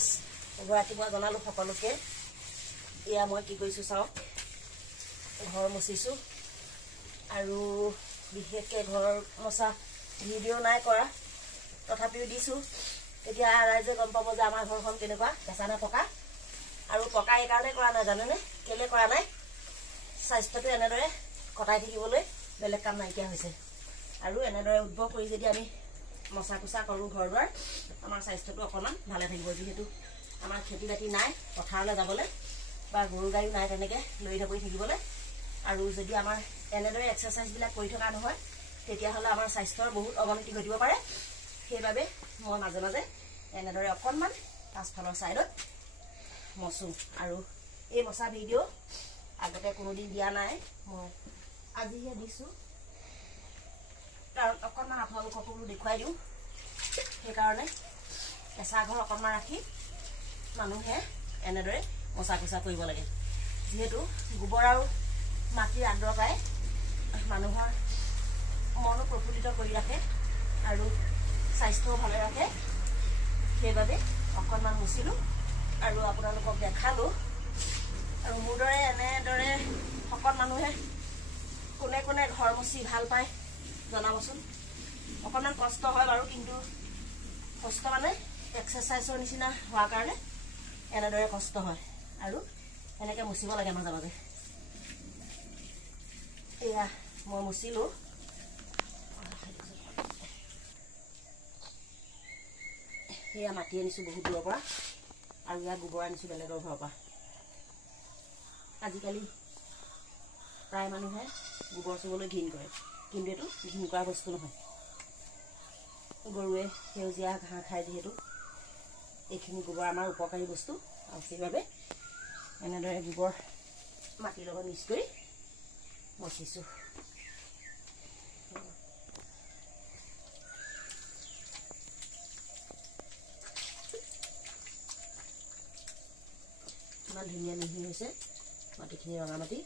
guys গৰাকী মই জনালো সকলোকে ইয়া মই কি কৰিছো চাও ঘৰ মুছিছো আৰু বিশেষকে ঘৰ মছা ভিডিও নাই কৰা তথাপিও দিছো এতিয়া ৰাইজে গম পাব যে আমাৰ ঘৰখন কেনেকুৱা কেঁচা না পকা আৰু পকা এই কাৰণে কৰা নাই জানেনে কেলে কৰা নাই স্বাস্থ্যটো এনেদৰে কটাই থাকিবলৈ বেলেগ কাম নাইকিয়া হৈছে আৰু এনেদৰে উদ্ভৱ কৰি যদি আমি মছা কুচা কৰো ঘৰদাৰ আমাৰ স্বাস্থ্যটো অকমান ভালে থাকিব যেহেতু আমাৰ খেতি বাতি নাই পথাৰলৈ যাবলৈ বা গৰু গাড়ী নাই তেনেকে লৈ যাবই থাকিবলৈ আৰু যদি আমাৰ এনেদৰে এক্সাৰসাইজ বিলাক কৰি থকা নহয় তেতিয়া হলে আমাৰ স্বাস্থ্যৰ বহুত অৱনতি ঘটিব পাৰে সেইবাবে মই মাজে মাজে এনেদৰে অকনমান পাছফালৰ সাইডত মছু আৰু এই মছা ভিডিও আগতে কোনো দিন দিয়া নাই মই আজিহে দিছো কাৰণ অকনমান আপোনালোককো দেখুৱাই দিও সেই কাৰণে কেঁচা ঘৰ অকনমান ৰাখি মানুহে এনেদৰে মছা কুচা কৰিব লাগে যেহেতু গোবৰ আৰু মাটিৰ আৰ্দ্ৰতাই মানুহৰ মনো প্ৰফুল্লিত কৰি ৰাখে আৰু স্বাস্থ্য ভালে ৰাখে সেইবাবে অকনমান মুছিলো আৰু আপোনালোকক দেখালো আৰু মোৰ দৰে এনেদৰে সকল মানুহে কোনে কোনে ঘৰ মুছি ভাল পায় জনাবচোন অকনমান কষ্ট হয় বাৰু কিন্তু কষ্ট মানে এক্সাৰসাইজৰ নিচিনা হোৱাৰ কাৰণে এনেদৰে কষ্ট হয় আৰু এনেকে মুছিব লাগে মাজে মাজে এয়া মই মুছিলো এয়া মাটি আনিছো বহুত দূৰৰ পৰা আৰু ইয়া গোবৰ আনিছো বেলেগৰ ঘৰৰ পৰা আজিকালি প্ৰায় মানুহে গোবৰ চুবলৈ ঘিণ কৰে কিন্তু এটো ঘিণ কৰা বস্তু নহয় গৰুৱে সেউজীয়া ঘাঁহ খাই যিহেতু এইখিনি গোবৰ আমাৰ উপকাৰী বস্তু আৰু সেইবাবে এনেদৰে গোবৰ মাটিৰ লগত মিক্স কৰি মচিছো ইমান ধুনীয়া মিহি হৈছে মাটিখিনি ৰঙা মাটি